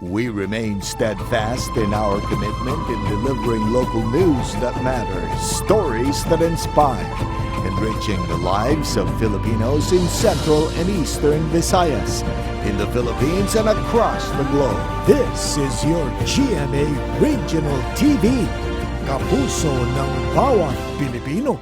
We remain steadfast in our commitment in delivering local news that matters, stories that inspire, enriching the lives of Filipinos in Central and Eastern Visayas, in the Philippines and across the globe. This is your GMA Regional TV, kapuso ng bawat Pilipino.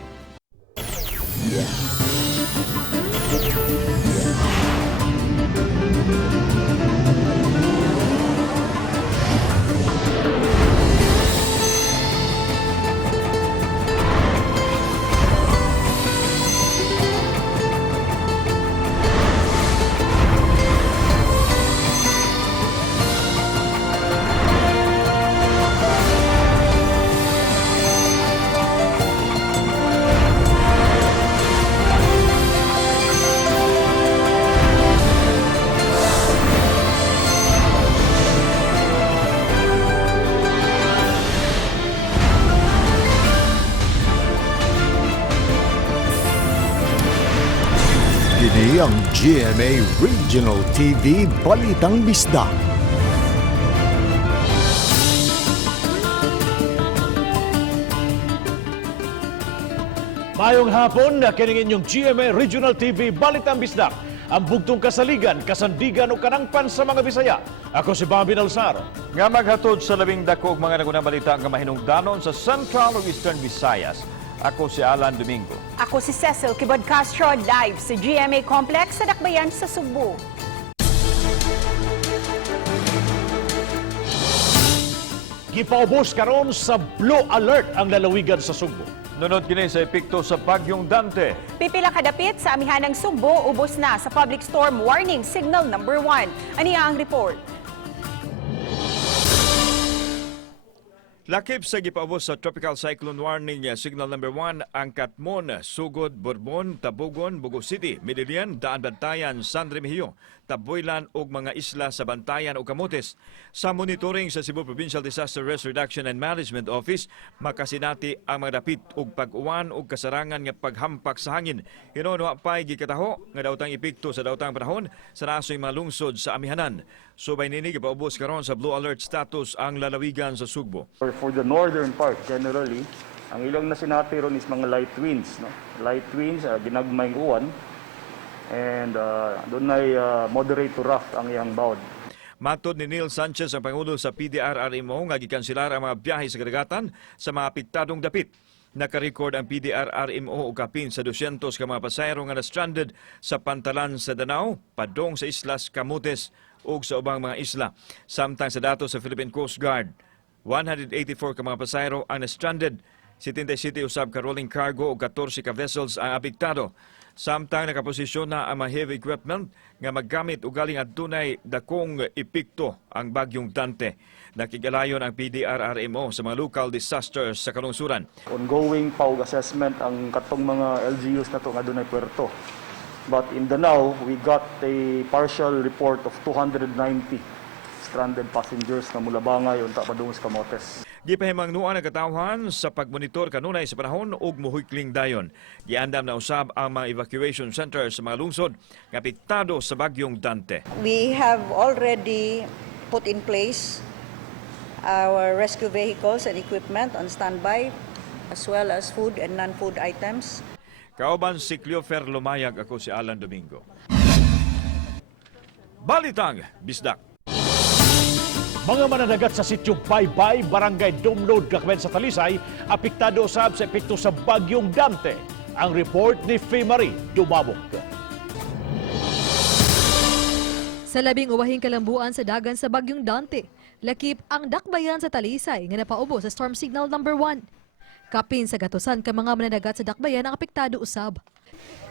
Kini ang GMA Regional TV Balitang Bisdak. Mayong hapon na kining inyong GMA Regional TV Balitang Bisdak, ang bugtong kasaligan, kasandigan o kanangpan sa mga Bisaya. Ako si Bobby Nalsar. Nga maghatod sa labing dako og mga nagunang balita nga mahinungdanon sa Central ug Eastern Visayas. Ako si Alan Domingo. Ako si Cecil Kibod Castro, live sa GMA Complex sa Dakbayan sa Cebu. Gipaubos karon sa Blue Alert ang lalawigan sa Cebu. Nunod kini sa epekto sa bagyong Dante. Pipila kadapit sa amihanang Cebu, ubos na sa Public Storm Warning Signal number 1. Ania ang report. Lakip sa gipaubos sa Tropical Cyclone Warning Signal number 1 ang Katmon, Sugod, Borbon, Tabugon, Bugo City, Medellin, Daan Bantayan, San Remigio, Taboylan ug mga isla sa Bantayan ug Camotes. Sa monitoring sa Cebu Provincial Disaster Risk Reduction and Management Office, makasinati ang mga dapit ug pag-uwan ug kasarangan nga paghampak sa hangin. Hinon wa pay gikataho nga daotang epekto sa daotang panahon sa nasoy mga lungsod sa amihanan. Subay nini gipaubos karon sa Blue Alert status ang lalawigan sa Sugbo. For the northern part, generally, ang ilang nasinati ron is mga light winds. No? Light winds, ginagmay uwan, and doon ay moderate to rough ang iyang bawd. Matod ni Neil Sanchez, ang Pangulo sa PDRRMO, nga gikanselar ang mga biyahe sa kadagatan sa mga apektadong dapit. Nakarecord ang PDRRMO o kapin sa 200 ka mga pasayro nga na-stranded sa pantalan sa Danao, padong sa Islas Camotes ug sa ubang mga isla. Samtang sa datos sa Philippine Coast Guard, 184 ka mga pasayro ang na-stranded, 77 usab ka rolling cargo o 14 ka vessels ang apektado. Samtang nakaposisyon na ang mga heavy equipment nga maggamit og galing adunay dakong epekto ang bagyong Dante. Nakigalayon ang PDRRMO sa mga local disasters sa kalungsuran. Ongoing PAUG assessment ang katong mga LGUs na to nga adunay puerto. But in Danao, we got a partial report of 290 stranded passengers na mula Bangay unta padung sa Camotes. Gipahimangnuan ang katawhan sa pagmonitor kanunay sa panahon ug muhikling dayon. Giandam na usab ang mga evacuation centers sa mga lungsod nga apektado sa bagyong Dante. We have already put in place our rescue vehicles and equipment on standby, as well as food and non-food items. Kauban si Cleofer Lumayag, ako si Alan Domingo. Balitang Bisdak. Mga mananagat sa sityong Baybay, Barangay Dumlod, Kakmen sa Talisay, apektado usab sa epekto sa bagyong Dante. Ang report ni Faye Marie Dumabok. Sa labing uwahing kalambuan sa dagan sa bagyong Dante, lakip ang dakbayan sa Talisay nga napaubo sa Storm Signal number 1. Kapin sa gatusan ka mga mananagat sa dakbayan ang apektado usab.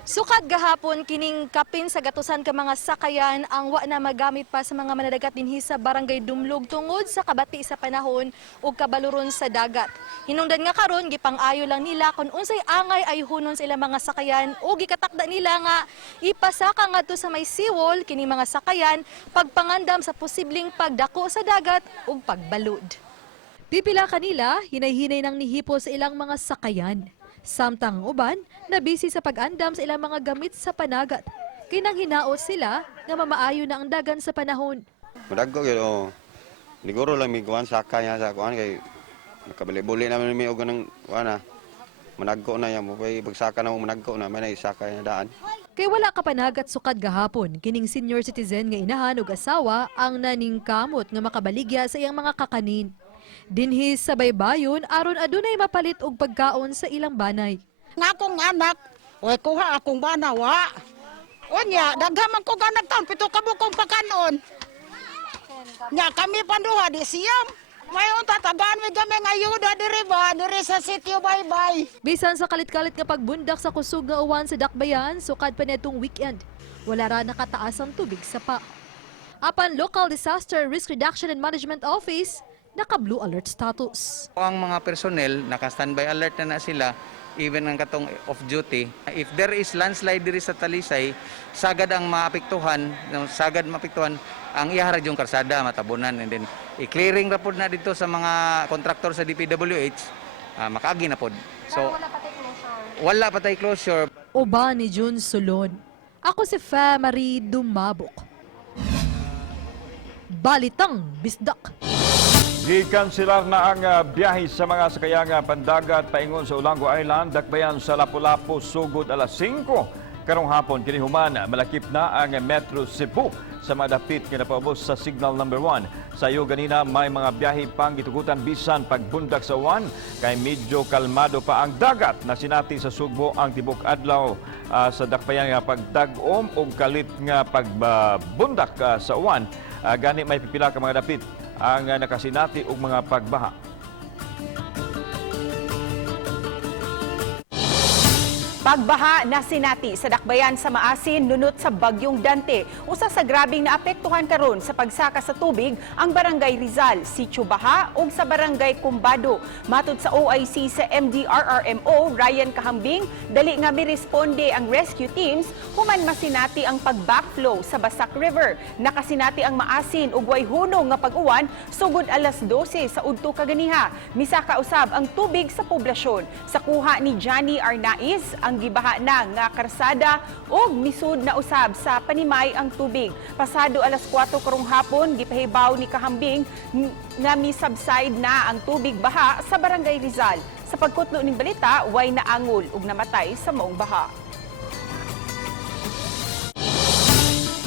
Sukad gahapon kining kapin sa gatusan ka mga sakayan ang wa na magamit pa sa mga mananagat dinhi sa Barangay Dumlog tungod sa kabati sa panahon ug kabaluron sa dagat. Hinungdan nga karon gipang-ayo lang nila kung unsay angay ay hunon sa ilang mga sakayan ug gikatakda nila nga ipasaka ngadto sa may seawall kini mga sakayan pagpangandam sa posibleng pagdako sa dagat ug pagbalud. Pipila kanila hinay-hinay nang nihipo sa ilang mga sakayan. Samtang uban, nabisi sa pag-andam sa ilang mga gamit sa panagat. Kinang hinaot sila nga mamaayo na ang dagan sa panahon. Madagko yun, Siguro lang may kuhan saka niya sa kuhan kay nakabali-buli naman may og nang kuhan managko na yan mo kay pagsaka na mo managko na may naisaka niya daan. Kay wala ka panagat sukad gahapon, kining senior citizen nga inahan ug asawa ang naningkamot nga makabaligya sa iyang mga kakanin. Dinhi sa baybayon aron adunay mapalit og pagkaon sa ilang banay. Nga akong anak, way kuha akong banawa. Unya, daghaman ko anak taon, 7 ka bukong pakanon. Nya kami panduha di siyam. Mayon tatagaan mi kami nga ayuda diri sa sitio Baybay. Bisan sa kalit-kalit nga pagbundak sa kusog nga uwan sa dakbayan, sukad pa netong weekend. Wala ra nakataas ang tubig sa pa. Apan Local Disaster Risk Reduction and Management Office, naka-blue alert status. Ang mga personnel, naka-standby alert na sila, even ang katong off-duty. If there is landslide diri sa Talisay, sagad ang maapektuhan, ang iharad yung karsada, matabunan, and then i-clearing ra pod na dito sa mga kontraktor sa DPWH, makaagi na pod. So, wala pa tay closure. Uba ni Jun Sulon. Ako si Marie Dumabok. Balitang Bisdak. Gikanselar na ang biyahe sa mga sakayang pandagat paingon sa Olango Island, dakbayan sa Lapu-Lapu, sugod alas 5. Karong hapon, kinihuman, malakip na ang Metro Cebu sa mga dapit nga napaubos sa Signal Number 1. Sa iyo ganina, may mga biyahe pang gitugutan bisan pagbundak sa uwan, kay medyo kalmado pa ang dagat na sinati sa Sugbo ang tibok adlaw sa dakbayan nga pagdagom o kalit nga pagbundak sa uwan. Gani may pipila ka mga dapit ang nakasinati og mga pagbaha. Pagbaha na sinati sa dakbayan sa Maasin nunot sa Bagyong Dante. Usa sa grabing naapektuhan karon sa pagsaka sa tubig ang Barangay Rizal, Sitio Baha ug sa Barangay Kumbado. Matud sa OIC sa MDRRMO, Ryan Kahambing, dali nga miresponde ang rescue teams human masinati ang pag-backflow sa Basak River. Nakasinati ang Maasin ug way hunong nga pag-uwan sugod alas 12 sa udto kaganiha. Misaka usab ang tubig sa poblasyon. Sa kuha ni Johnny Arnaiz, ang gibaha na nga karsada ug misud na usab sa panimay ang tubig. Pasado alas 4 karong hapon, gipahibaw ni Kahambing nga misubside na ang tubig baha sa Barangay Rizal. Sa pagkutlo ning balita, way naangol ug namatay sa maong baha.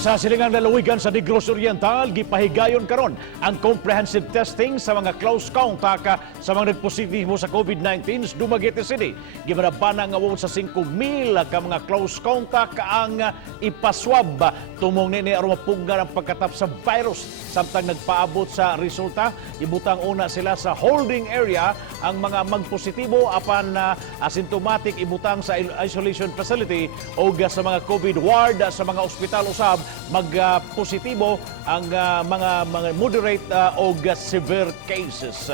Sa silingang lalawigan sa Negros Oriental, gipahigayon karon ang comprehensive testing sa mga close contact sa mga nagpositibo sa COVID-19 sa Dumaguete City. Gimanabana nga sa 5,000 ka mga close contact ang ipaswab. Tumong nini aron mapugnan ang pagkatap sa virus. Samtang nagpaabot sa resulta, ibutang una sila sa holding area ang mga magpositibo apan asymptomatic ibutang sa isolation facility o sa mga COVID ward sa mga ospital usab magpositibo ang mga moderate o severe cases.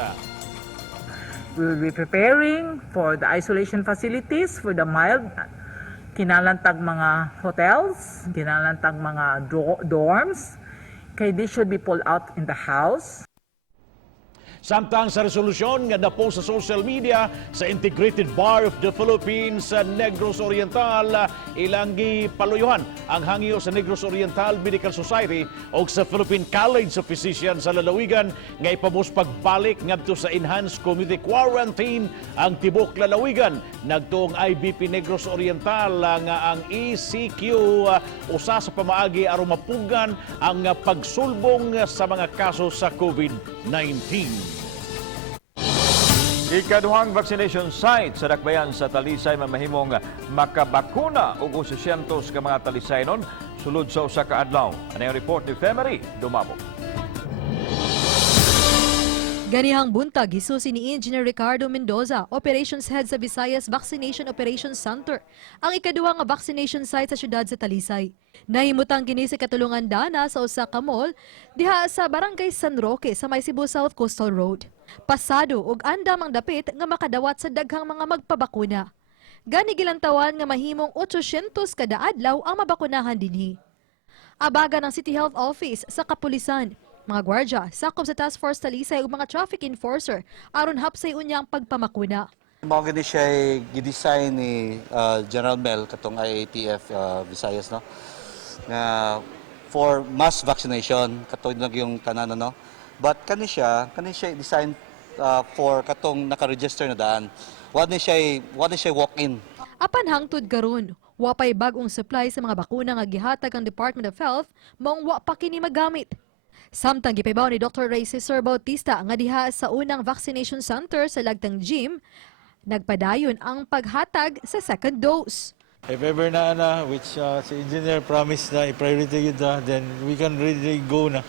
We will be preparing for the isolation facilities for the mild, kinalantag mga hotels, kinalantag mga dorms, kay this should be pulled out in the house. Samtang sa resolusyon nga napost sa social media sa Integrated Bar of the Philippines sa Negros Oriental, ilang gipaluyuhan ang hangyo sa Negros Oriental Medical Society o sa Philippine College of Physicians sa lalawigan nga ipamos pagbalik ngadto sa enhanced community quarantine ang tibok lalawigan. Nagtuong IBP Negros Oriental nga ang ECQ usa sa pamaagi aron mapugan ang pagsulbong sa mga kaso sa COVID-19. Ikaduhang vaccination site sa dakbayan sa Talisay mamahimong makabakuna og 800 ka mga Talisaynon sulod sa usa ka adlaw. Ano yung report ni Marie Dumabok? Ganihang buntag, gisusi ni Engineer Ricardo Mendoza, Operations Head sa Visayas Vaccination Operations Center, ang ikaduha nga vaccination site sa syudad sa Talisay. Nahimutang kini sa katulungan dana sa usa ka mall diha sa Barangay San Roque sa may Cebu South Coastal Road. Pasado ug andam ang dapit nga makadawat sa daghang mga magpabakuna. Gani gilantawan nga mahimong 800 kada adlaw ang mabakunahan dinhi. Abaga ng City Health Office sa kapulisan, mga gwardya, sakop sa Task Force Talisay ug mga traffic enforcer aron hapsay unya ang pagpamakuna. Mao gani siya gidesign ni General Mel katong IATF Visayas no nga for mass vaccination katong yung tanan no But kani siya design for katong naka-register na daan. Wa ni siya walk-in. Apan hangtod karon, wa pay bag-ong supply sa mga bakuna nga gihatag ang Department of Health maong wa pa kini magamit. Samtang gipabaw ni Dr. Ray Cesar Bautista nga diha sa unang vaccination center sa Lagtang Gym, nagpadayon ang paghatag sa second dose. If ever na which si engineer promised na i-priority yun na, then we can really go na.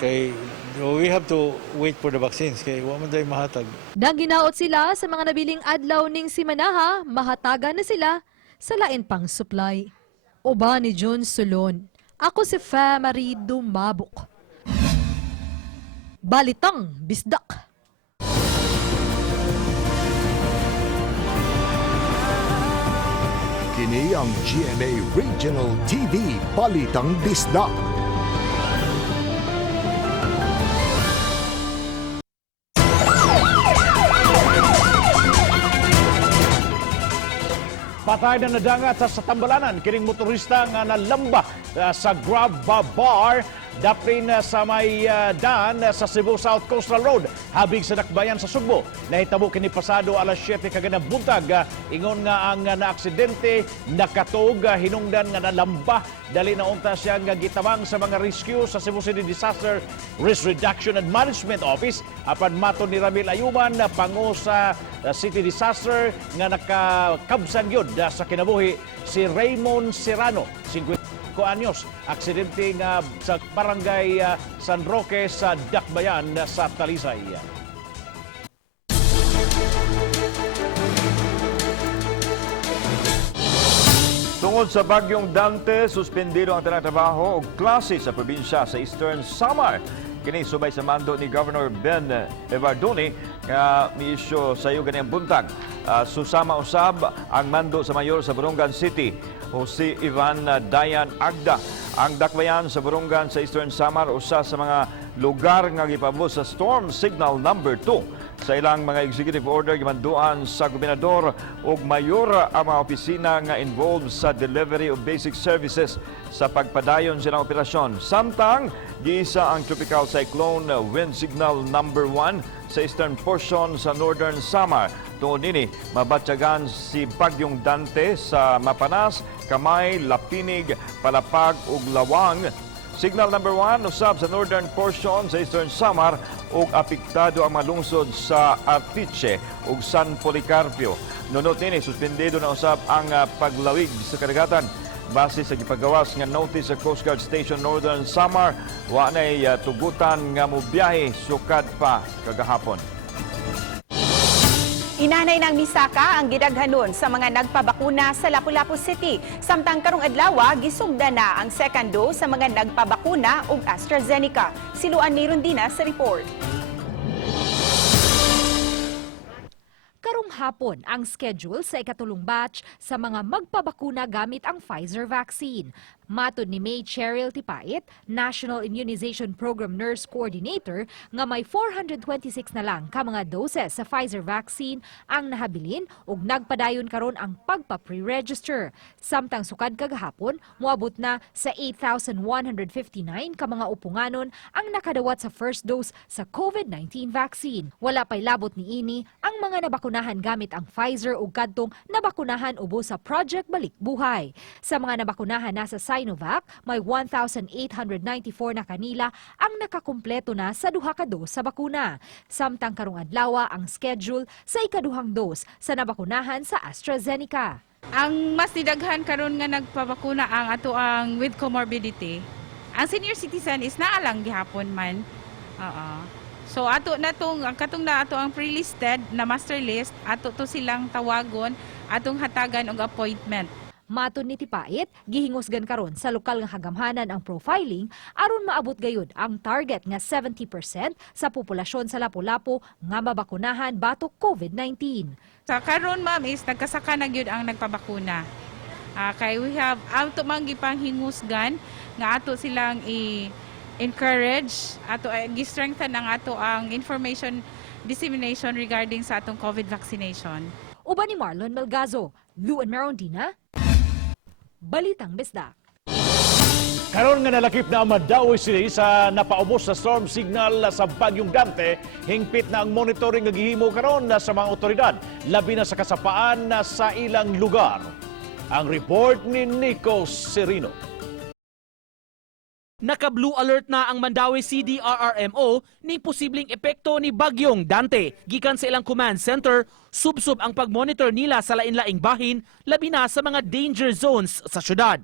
Kay we have to wait for the vaccines kay wa man day mahatag. Nang ginaot sila sa mga nabiling adlaw ning simanaha, mahatagan na sila sa lain pang supply. Uba ni John Sulon. Ako si Marie Dumabok. Balitang Bisdak. Kini ang GMA Regional TV Balitang Bisdak. Patay na nadangat sa Tambalanan kining motorista nga nalamba sa grab bar daprin sa may daan sa Cebu South Coastal Road habig sa dakbayan sa Sugbo. Nahitabo kini pasado alas 7 kaganang buntag, ingon nga ang naaksidente nakatog hinungdan nga nalamba dali na unta siya nga gitabang sa mga rescue sa Cebu City Disaster Risk Reduction and Management Office apan maton ni Ramil Ayuman pango sa City Disaster nga nakakabsan yun sa kinabuhi si Raymond Serrano, 50 anyos, aksidente nga sa barangay San Roque sa Dakbayan sa Talisay. Tungod sa bagyong Dante, suspendido ang trabaho o klase sa probinsya sa Eastern Samar. Kini subay sa mando ni Governor Ben Evardoni nga miisyo sa iyo ganiyang buntag. Susama usab ang mando sa mayor sa Borongan City, Jose Ivan Dayan Agda. Ang dakbayan sa Borongan sa Eastern Samar usa sa mga lugar nga gipabot sa Storm Signal number 2. Sa ilang mga executive order gimanduan sa gobernador ug mayor ang mga opisina nga involved sa delivery of basic services sa pagpadayon silang operasyon. Samtang giisa ang tropical cyclone wind signal number 1 sa eastern portion sa Northern Samar. Tungod nini, mabatyagan si Bagyong Dante sa Mapanas, Kamay, Lapinig, Palapag ug Lawang. Signal number 1 usab sa northern portion sa Eastern Samar ug apektado ang malungsod sa Artiche ug San Policarpio. Nunot nini, suspendido na usab ang paglawig sa kadagatan. Base sa gipagawas nga notice sa Coast Guard Station Northern Samar, wa nay tugutan nga mobiyahe sukad pa kagahapon. Inanay ng misaka ang gidaghanon sa mga nagpabakuna sa Lapu-Lapu City. Samtang karong adlaw, gisugda na ang second dose sa mga nagpabakuna ug AstraZeneca. Siluan ni Rondina sa report. Karong hapon ang schedule sa ikatulong batch sa mga magpabakuna gamit ang Pfizer vaccine. Matod ni May Cheryl Tipait, National Immunization Program Nurse Coordinator, nga may 426 na lang ka mga doses sa Pfizer vaccine ang nahabilin ug nagpadayon karon ang pagpa-pre-register. Samtang sukad kagahapon, moabot na sa 8,159 ka mga upunganon ang nakadawat sa first dose sa COVID-19 vaccine. Wala pay labot ni ini ang mga nabakunahan gamit ang Pfizer ug kadtong nabakunahan ubos sa Project Balik Buhay. Sa mga nabakunahan nasa Sinovac, may 1,894 na kanila ang nakakumpleto na sa duha ka dose sa bakuna. Samtang karong adlaw ang schedule sa ikaduhang dose sa nabakunahan sa AstraZeneca. Ang mas didaghan karon nga nagpabakuna ang ato ang with comorbidity. Ang senior citizen is naalang gihapon man. So ato na tong ang pre-listed na master list, ato to silang tawagon, atong hatagan og appointment. Maton ni Tipait, gihingusgan karon sa lokal nga hagamhanan ang profiling aron maabot gayud ang target nga 70% sa populasyon sa Lapu-Lapu nga mabakunahan batok COVID-19. Sa karon ma'am is nagkasaka na gyud ang nagpabakuna. Kay we have ato man gipanghingusgan nga ato silang encourage ato gi-strengthen ang ato ang information dissemination regarding sa atong COVID vaccination. Uban ni Marlon Melgazo, Lou and Merondina, Balitang Bisdak. Karon nga nalakip na ang Mandaue City sa napaubos sa storm signal sa Bagyong Dante, hingpit na ang monitoring nga gihimo karon sa mga otoridad, labi na sa kasapaan sa ilang lugar. Ang report ni Nico Serino. Naka-blue alert na ang Mandaue CDRRMO ni posibleng epekto ni Bagyong Dante. Gikan sa ilang command center, subsub ang pag-monitor nila sa lain-laing bahin, labi na sa mga danger zones sa syudad.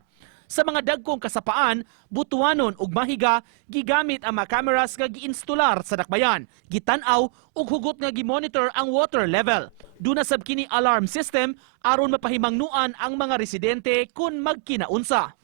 Sa mga dagkong kasapaan, butuanon ug mahiga, gigamit ang mga cameras nga giinstolar sa dakbayan. Gitanaw ug hugot nga gimonitor ang water level. Duna sab kini alarm system aron mapahimangnuan ang mga residente kung magkinaunsa.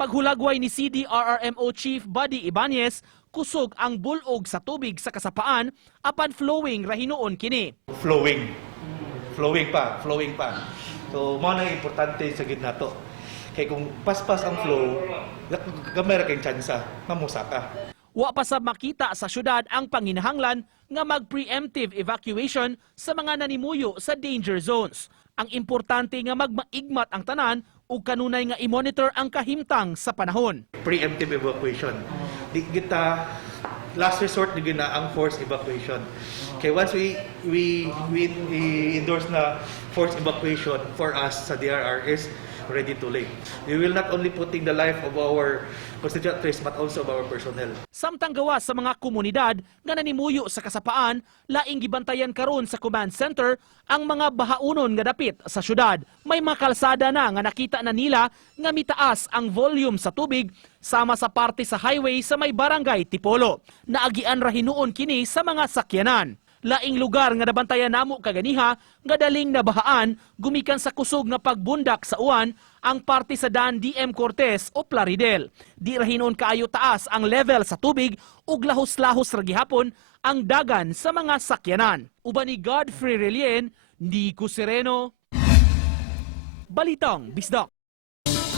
Paghulagway ni CDRRMO Chief Buddy Ibanez, kusog ang bulog sa tubig sa kasapaan apan flowing rahinuon kini. Flowing pa. So, mo na importante sa gitna to. Kaya kung paspas ang flow, gamay ra kayong tsansa, mamusa ka. Wa pa sab makita sa syudad ang panginahanglan nga mag-preemptive evacuation sa mga nanimuyo sa danger zones. Ang importante nga magmaigmat ang tanan ug kanunay nga i-monitor ang kahimtang sa panahon. Preemptive evacuation. Di kita last resort ni gina ang forced evacuation. Okay, once we endorse na forced evacuation for us sa DRR is ready to late. We will not only putting the life of our constituents but also of our personnel. Samtang gawas sa mga komunidad nga nanimuyo sa kasapaan, laing gibantayan karon sa command center ang mga bahaunon nga dapit sa syudad. May mga kalsada na nga nakita na nila nga mitaas ang volume sa tubig sama sa parte sa highway sa may barangay Tipolo. Naagian ra hinuon kini sa mga sakyanan. Laing lugar nga nabantayan namo kaganiha nga daling nabahaan gumikan sa kusog nga pagbundak sa uwan ang parte sa Dan DM Cortez o Plaridel. Di ra hinuon kaayo taas ang level sa tubig ug lahos-lahos ra gihapon ang dagan sa mga sakyanan. Uban ni Godfrey Relien, Nico Sereno, Balitang Bisdak.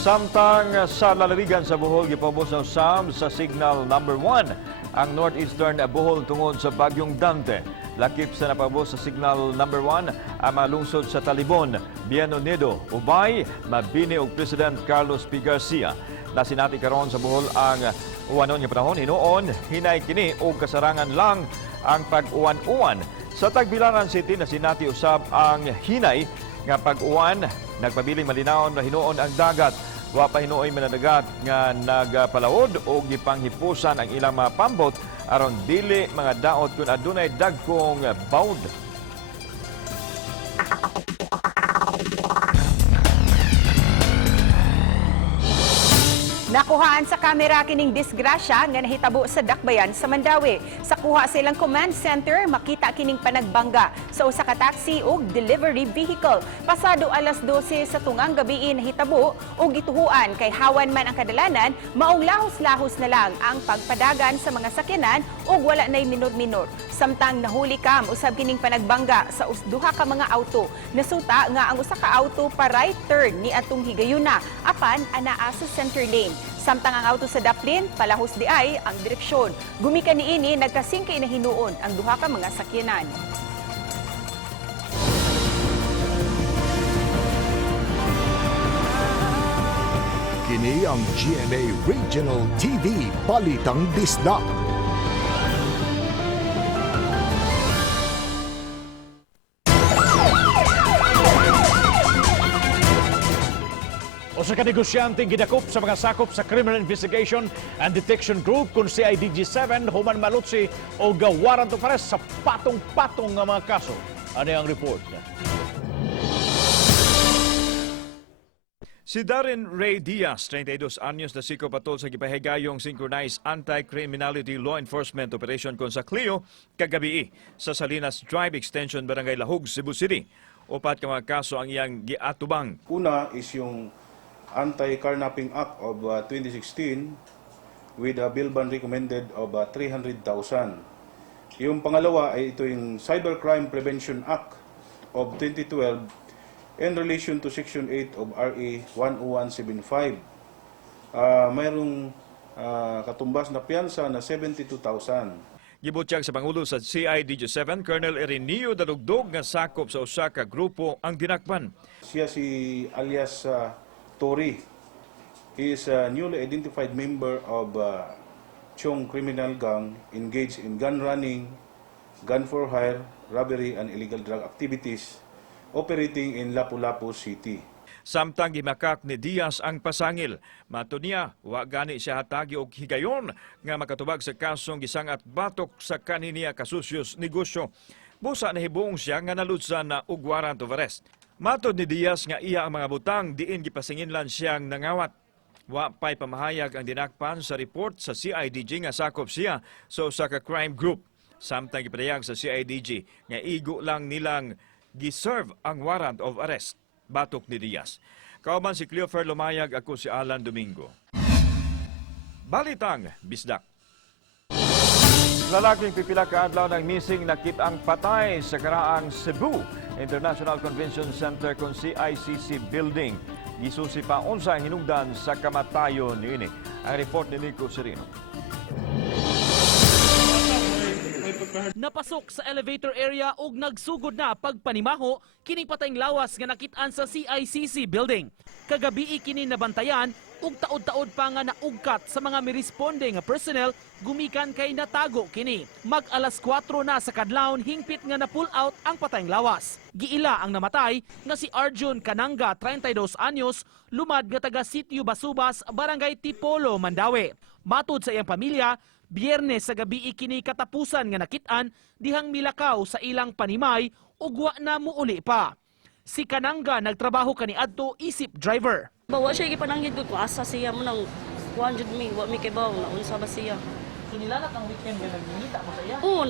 Samtang sa lalawigan sa Bohol, gipabos ng SAM sa signal number 1 ang northeastern Bohol tungod sa Bagyong Dante. Lakip sa napabos sa signal number 1 ang mga lungsod sa Talibon, Bienonido, Ubay, Mabini ug President Carlos P. Garcia. Nasinati karon sa Bohol ang uwanon nga panahon. Hinuon, hinay kini og kasarangan lang ang pag-uwan-uwan. Sa Tagbilaran City, nasinati usab ang hinay nga pag-uwan. Nagpabiling malinawon na hinuon ang dagat. Wa pa hinuoy manadagat nga nagpalawod o gipanghipusan ang ilang mga pambot aron dili mga daot kun adunay dagkung bawd. Nakuhaan sa kamera kining disgrasya nga nahitabo sa dakbayan sa Mandaue. Sa kuha sa ilang command center, makita kining panagbangga sa usa ka taxi ug delivery vehicle. Pasado alas 12 sa tungang gabi nahitabo ug gituhuan kay hawan man ang kadalanan, maong lahos-lahos na lang ang pagpadagan sa mga sakyanan ug wala nay minor-minor. Samtang nahuli kam usab kining panagbangga sa duha ka mga auto. Nasuta nga ang usa ka auto pa right turn ni atong higayuna apan anaa sa center lane. Samtang ang auto sa daplin, palahos di ay ang direksyon. Gumikan niini nagkasingkay na hinuon ang duha ka mga sakyanan. Kini ang GMA Regional TV Balitang Bisdak. O sa kanegosyante gidakop sa mga sakop sa Criminal Investigation and Detection Group kung CIDG-7 human malutsi o warrant of arrest sa patong-patong nga mga kaso. Ano ang report? Si Darren Ray Diaz, 32 anyos na psikopatol sa gipahigayong synchronized anti-criminality law enforcement operation kon sa Clio kagabi sa Salinas Drive Extension Barangay Lahug, Cebu City. Upat ka mga kaso ang iyang giatubang. Una is yung Anti-Carnapping Act of 2016 with a bill ban recommended of 300,000. Yung pangalawa ay ito yung Cybercrime Prevention Act of 2012 in relation to Section 8 of RA 10175. Mayroong katumbas na piyansa na 72,000. Gibutyag sa Pangulo sa CIDG7, Colonel Ireneo Dalugdog nga sakop sa usa ka grupo ang dinakpan. Siya si alias Tori. He is a newly identified member of Chong criminal gang engaged in gun running, gun for hire, robbery, and illegal drug activities operating in Lapu-Lapu City. Samtang gimakak ni Diaz ang pasangil. Mato niya, wa gani siya hatagi og higayon nga makatubag sa kasong gisangat batok sa kaniniya kasusyos negosyo. Busa nahibong siya nga naludsan na og warrant of arrest. Matod ni Diaz nga iya ang mga butang diin gipasinginlan siyang nangawat. Wa pay pamahayag ang dinakpan sa report sa CIDG nga sakop siya sa usa ka crime group. Samtang gipadayag sa CIDG nga igo lang nilang giserve ang warrant of arrest. Batok ni Diaz. Kauban si Cleofer Lumayag, ako si Alan Domingo. Balitang Bisdak. Lalaking pipila ka adlaw ng missing nakit ang patay sa karaang Cebu International Convention Center kung CICC building. Gisusi pa unsa hinungdan sa kamatayon niini. Ang report ni Nico Serino. Napasok sa elevator area ug nagsugod na pagpanimaho kining patayng lawas nga nakit-an sa CICC building. Kagabi kini nabantayan ug taod-taod pa nga naugkat sa mga miresponde nga personnel gumikan kay natago kini. Mag alas 4 na sa kadlawon hingpit nga na-pull out ang patayng lawas. Giila ang namatay nga si Arjun Cananga, 32 anyos, lumad nga taga Sitio Basubas, Barangay Tipolo, Mandawi. Matud sa iyang pamilya, Biyernes sa gabi kini katapusan nga nakit-an dihang milakaw sa ilang panimay ug wa na muuli pa. Si Cananga nagtrabaho kaniadto isip driver. Bawa siya gipananggid ko asa siya mo nang 100 mi wa mi kay baw na unsa ba siya. Kinilalat ang weekend nga nagmingita mo sa iya? Oo,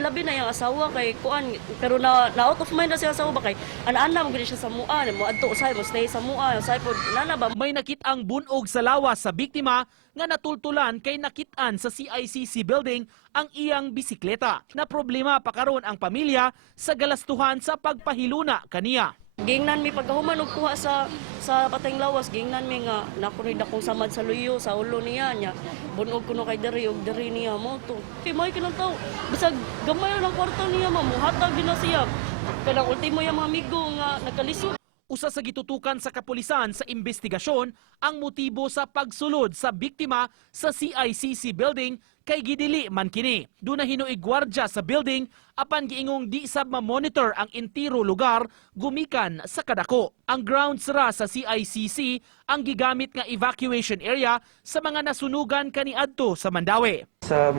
labi na yung asawa kay kuan pero na out of mind na siya asawa ba kay ana mo gid siya sa mua mo adto usay mo stay sa mua usay pod nana ba. May nakit-ang bunog sa lawas sa biktima nga natultulan kay nakit-an sa CICC building ang iyang bisikleta. Na problema pa karon ang pamilya sa galastuhan sa pagpahiluna kaniya. Gingnan mi pagkahuman og kuha sa patayng lawas, gingnan mi nga nakurid akong samad sa luyo sa ulo niya nya. Bunog kuno kay diri og diri niya mo to. Kay may kinang tawo, bisag gamay lang kwarta niya mamuhatag din na siya. Kanang ultimo yung mga amigo nga nagkalisod. Usa sa gitutukan sa kapulisan sa investigasyon ang motibo sa pagsulod sa biktima sa CICC building kay gidili man kini. Doon na hinuig gwardya sa building apan giingong di sab ma-monitor ang entiro lugar gumikan sa kadako. Ang grounds ra sa CICC ang gigamit nga evacuation area sa mga nasunugan kaniadto sa Mandawi. Sa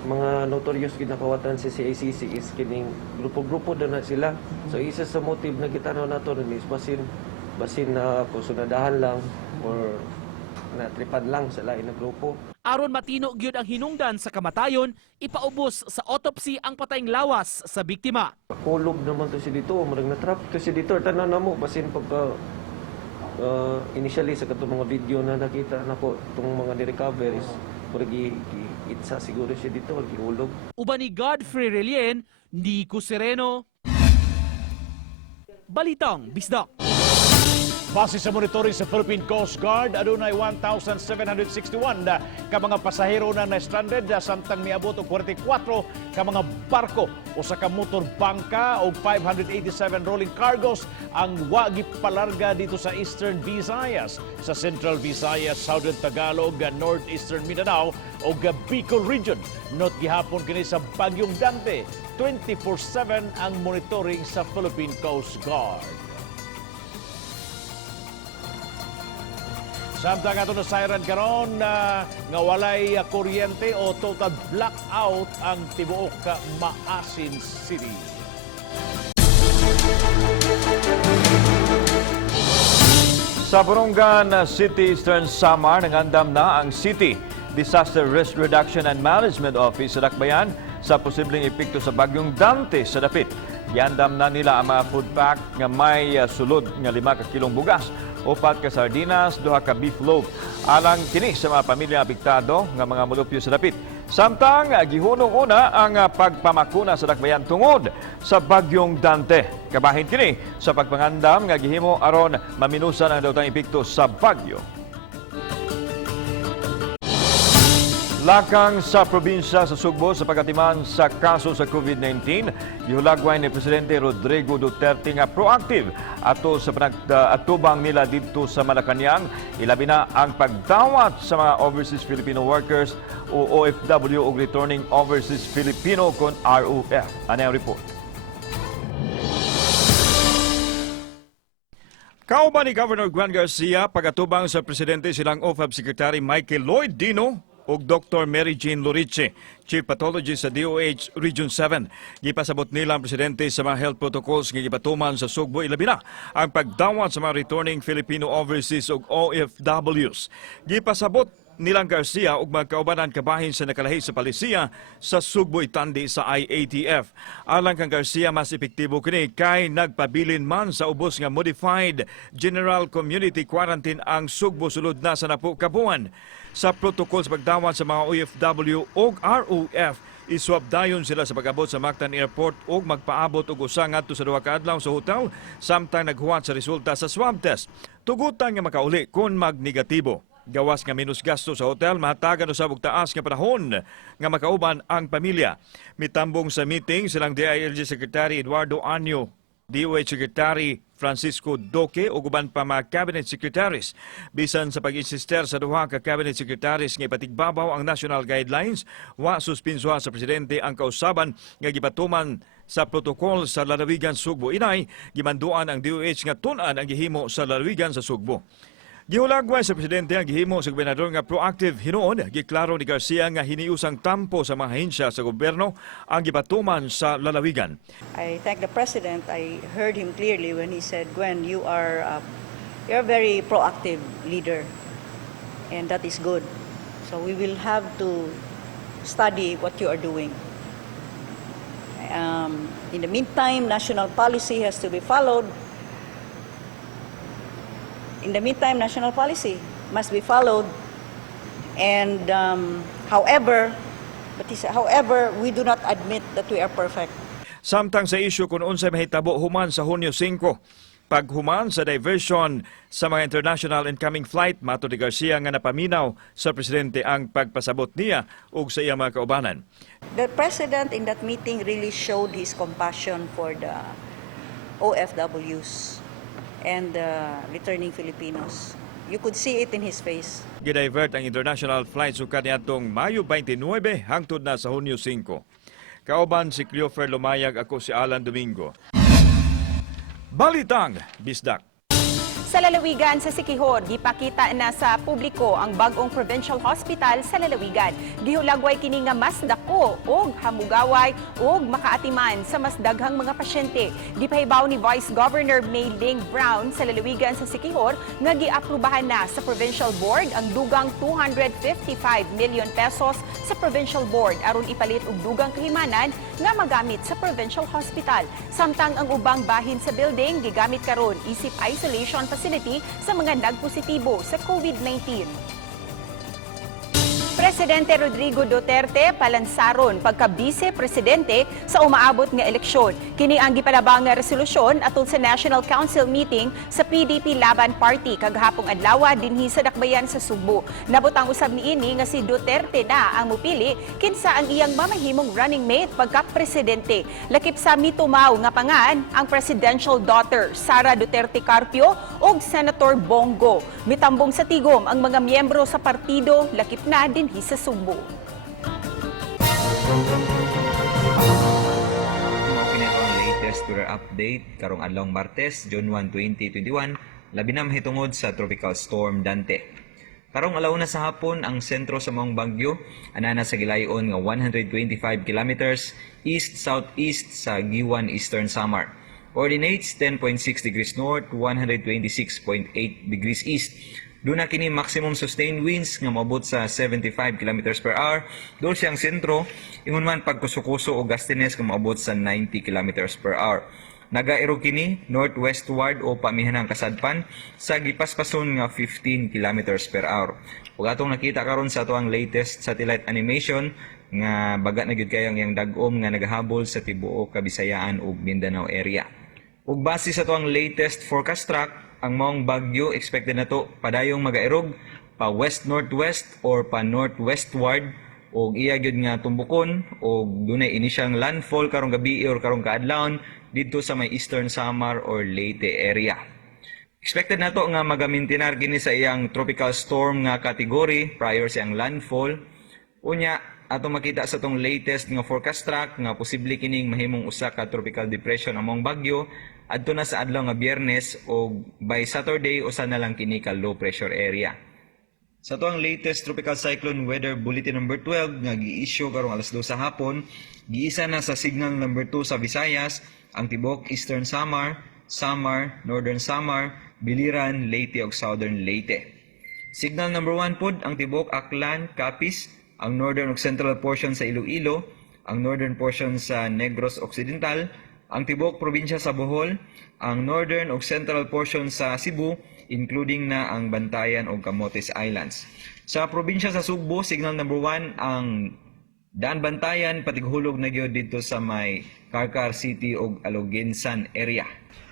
mga notorious ginakawatan sa CICC is kining grupo-grupo na sila. So isa sa motive na gitanaw nato is basin na kusunadahan lang or natripan lang sa lain na grupo. Aron matino gyud ang hinungdan sa kamatayon, ipaubos sa autopsy ang patayng lawas sa biktima. Kulog naman to si dito, murag na-trap to si dito, tanan namo basin pagka initially sa katong mga video na nakita nako itong mga ni-recover is murag itsa siguro siya dito, giulog. Uban ni Godfrey Relien, Nico Sereno, Balitang Bisdak. Base sa monitoring sa Philippine Coast Guard, adunay 1,761 ka mga pasahero na na-stranded samtang miabot og 44 ka mga barko o sa ka motor bangka o 587 rolling cargos ang wa gipalarga dito sa Eastern Visayas, sa Central Visayas, Southern Tagalog, Northeastern Mindanao o Bicol Region. Not gihapon kini sa Bagyong Dante. 24/7 ang monitoring sa Philippine Coast Guard. Samtang ato na siren karon nga walay kuryente o total blackout ang tibuok Maasin City. Sa Borongan City, Eastern Samar, nangandam na ang City Disaster Risk Reduction and Management Office sa Dakbayan sa posibleng epekto sa Bagyong Dante sa dapit. Yandam na nila ang mga food pack nga may sulod nga 5 ka kilong bugas, 4 ka sardinas, 2 ka beef loaf. Alang kini sa mga pamilya apektado nga mga mulupyo sa dapit. Samtang gihunong una ang pagpamakuna sa Dakbayan tungod sa Bagyong Dante. Kabahin kini sa pagpangandam nga gihimo aron maminusan ang daotang epekto sa bagyo. Lakang sa probinsya sa Cebu sa pagatiman sa kaso sa COVID-19, gihulagway ni Presidente Rodrigo Duterte nga proactive ato sa panagtubang nila dito sa Malacañang, ilabi na ang pagdawat sa mga overseas Filipino workers o OFW o returning overseas Filipino kon ROF. Ania report. Kauban ni Governor Juan Garcia pagatubang sa Presidente silang OFAB Secretary Michael Lloyd Dino ug Dr. Mary Jane Loriche, Chief Pathologist sa DOH Region 7. Gipasabot nila ang Presidente sa mga health protocols nga gipatuman sa Sugbo, ilabi na ang pagdawat sa mga returning Filipino overseas ug OFWs. Gipasabot nilang Garcia ug magkaubanan kabahin sa nakalahi sa palisiya sa Sugbo Itandi sa IATF. Alang kang Garcia, mas epektibo kini kay nagpabilin man sa ubos nga modified general community quarantine ang Sugbo sulod na sa napo kabuan. Sa protocol sa pagdawat sa mga OFW ug ROF, iswab dayon sila sa pag-abot sa Mactan Airport ug magpaabot og usa ngadto sa 2 ka adlaw sa hotel samtang naghuwat sa resulta sa swab test. Tugutan nga makauli kung magnegatibo. Gawas nga minus gasto sa hotel, mahatagan usab og taas nga panahon nga makauban ang pamilya. Mitambong sa meeting silang DILG Secretary Eduardo Ania, DOH Secretary Francisco Duque ug uban pa mga cabinet secretaries. Bisan sa pag-insister sa duha ka cabinet secretaries nga ipatigbabaw ang national guidelines, wa suspinsuha sa presidente ang kausaban nga gipatuman sa protokol sa lalawigan Sugbo. Inay, gimanduan ang DOH nga tun-an ang gihimo sa lalawigan sa Sugbo. Gihulagway sa Presidente ang gihimo sa gobernador nga proactive hinuon. Giklaro ni Garcia nga hiniusang tampo sa mga ahensya sa gobyerno ang gibatuman sa lalawigan. I thank the President. I heard him clearly when he said, Gwen, you're a very proactive leader, and that is good. So we will have to study what you are doing. In the meantime, national policy has to be followed. In the meantime, national policy must be followed. And however, we do not admit that we are perfect. Samtang sa isyu kung unsay mahitabo human sa Hunyo 5, paghuman sa diversion sa mga international incoming flight, mato ni Garcia nga napaminaw sa Presidente ang pagpasabot niya ug sa iyang mga kaubanan. The President in that meeting really showed his compassion for the OFWs and returning Filipinos. You could see it in his face. Gidivert ang international flights sukad niadtong Mayo 29 hangtod na sa Hunyo 5. Kauban si Cleofer Lumayag, ako si Alan Domingo. Balitang Bisdak. Sa lalawigan sa Siquijor, gipakita na sa publiko ang bagong provincial hospital sa lalawigan. Gihulagway kini nga mas dako og hamugaway og makaatiman sa mas daghang mga pasyente. Gipahibaw ni Vice Governor May Ling Brown sa lalawigan sa Siquijor nga giaprubahan na sa provincial board ang dugang 255 million pesos sa provincial board aron ipalit og dugang kahimanan nga magamit sa provincial hospital. Samtang ang ubang bahin sa building gigamit karon isip isolation facility sa mga nagpositibo sa COVID-19. Presidente Rodrigo Duterte palansaron pagka-vice-presidente sa umaabot nga eleksyon. Kini ang gipalabang nga resolusyon atol sa National Council meeting sa PDP Laban Party kagahapong adlaw dinhi sa Dakbayan sa Cebu. Nabutang usab niini nga si Duterte na ang mupili kinsa ang iyang mamahimong running mate pagka-presidente. Lakip sa mitumaw nga pangan ang presidential daughter Sara Duterte Carpio ug Senator Bongo. Mitambong sa tigom ang mga miyembro sa partido lakip na dinhi sa Cebu. Latest weather update karong adlaw Martes, June 1, 2021, labi na mahitungod sa tropical storm Dante. Karong alauna sa hapon ang sentro sa maong bagyo anana sa gilayon nga 125 kilometers east-southeast sa Giwan, Eastern Samar. Coordinates 10.6 degrees north, 126.8 degrees east. Doon na kini maximum sustained winds nga maabot sa 75 km per hour. Doon siyang sentro, ingon man pagkusukuso o gustiness nga maabot sa 90 km per hour. Nagaero kini northwestward o pamihanang kasadpan sa gipaspason nga 15 km per hour. Ug atong nakita karon sa atoang latest satellite animation nga baga na gyud kayo ang dagom nga nagahabol sa tibuok Kabisayaan ug Mindanao area. Ug base sa atoang latest forecast track, ang maong bagyo expected na to padayong magaerog pa west-northwest or pa northwestward o iya gyud nga tumbukon o dunay inisyang landfall karong gabi or karong kaadlawon didto sa may Eastern Samar or Leyte area. Expected nato nga magamintinar kini sa iyang tropical storm nga category prior sa iyang landfall. Unya ato makita sa tong latest nga forecast track nga posible kining mahimong usa ka tropical depression among bagyo adto na sa adlaw nga Biyernes o by Saturday usa na lang kini ka low pressure area. Sa to ang latest tropical cyclone weather bulletin number 12 nga gi-issue karong alas 2 sa hapon, giisa na sa signal number 2 sa Visayas ang tibok Eastern Samar, Samar, Northern Samar, Biliran, Leyte ug Southern Leyte. Signal number 1 pod ang tibok Aklan, Capiz, ang northern ug central portion sa Iloilo, ang northern portion sa Negros Occidental, ang tibok probinsya sa Bohol, ang northern ug central portion sa Cebu, including na ang Bantayan o Camotes Islands. Sa probinsya sa Cebu, signal number 1 ang Daan Bantayan, patighulog na gyud dito sa may Carcar City o Alogensan area.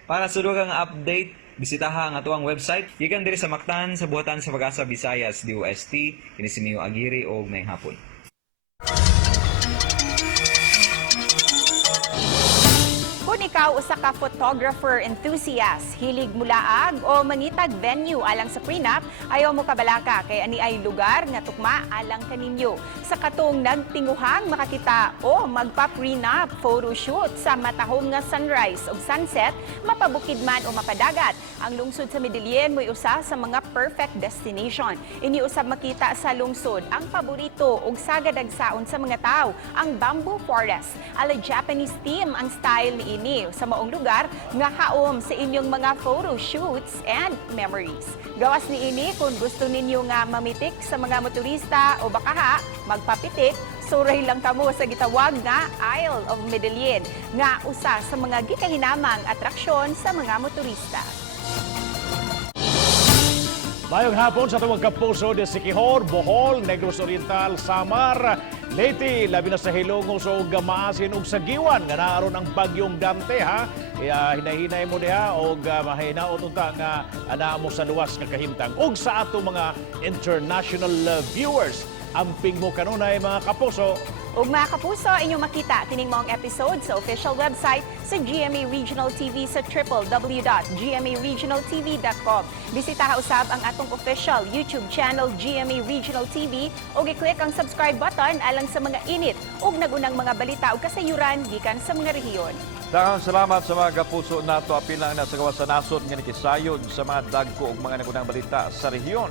Para sa dugang update, bisitaha ang atuang website. Gikan diri sa Mactan sa buhatan sa Pag-asa Visayas DOST, kini si Mio Aguirre og may hapon. Kung ikaw usa ka photographer enthusiast, hilig mulaag o mangitag venue alang sa prenup, ayaw mo kabalaka kay ani ay lugar nga tukma alang kaninyo. Sa katong nagtinguhang makakita o magpa-prenup photoshoot sa matahong nga sunrise o sunset, mapabukid man o mapadagat, ang lungsod sa Medellin mo'y usa sa mga perfect destination. Ini usab makita sa lungsod ang paborito ug sagadagsaon sa mga tao, ang bamboo forest. Ala Japanese theme ang style ni sa maong lugar nga kaom sa inyong mga photo shoots and memories. Gawas ni ini kung gusto ninyo nga mamitik sa mga motorista o baka magpapitik, suray lang kamo sa gitawag nga Isle of Medellin nga usa sa mga gikahinamang atraksyon sa mga motorista. Mayong hapon sa tuwag kapuso de Siquijor, Bohol, Negros Oriental, Samar, Leyte, labi na sa Hilongos o Gamaasin ug Sagiwan nga naaron ang bagyong Dante ha. Hinay-hinay mo diha og mahinaot unta nga anaa mo sa luwas nga kahimtang ug sa ato mga international viewers. Amping mo kanunay mga kapuso. Ug mga kapuso, inyong makita kining maong episode sa official website sa GMA Regional TV sa www.gmaregionaltv.com. Bisitaha usab ang atong official YouTube channel GMA Regional TV ug i-click ang subscribe button alang sa mga init ug nagunang mga balita ug kasayuran gikan sa mga rehiyon. Daghang salamat sa mga kapuso nato apil lang na sa gawas sa nasod nga nakisayod sa mga dagko ug mga nagunang balita sa rehiyon.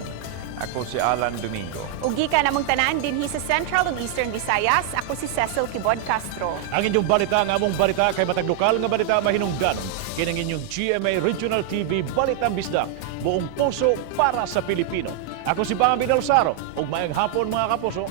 Ako si Alan Domingo. Ug gikan namong tanan dinhi sa Central ug Eastern Visayas, ako si Cecil Kibod Castro. Ang inyong balita nga among balita kay matag lokal nga balita mahinungdanon. Kining inyong GMA Regional TV Balitang Bisdak, buong puso para sa Pilipino. Ako si Bambi Dalsaro ug maayong hapon mga kapuso.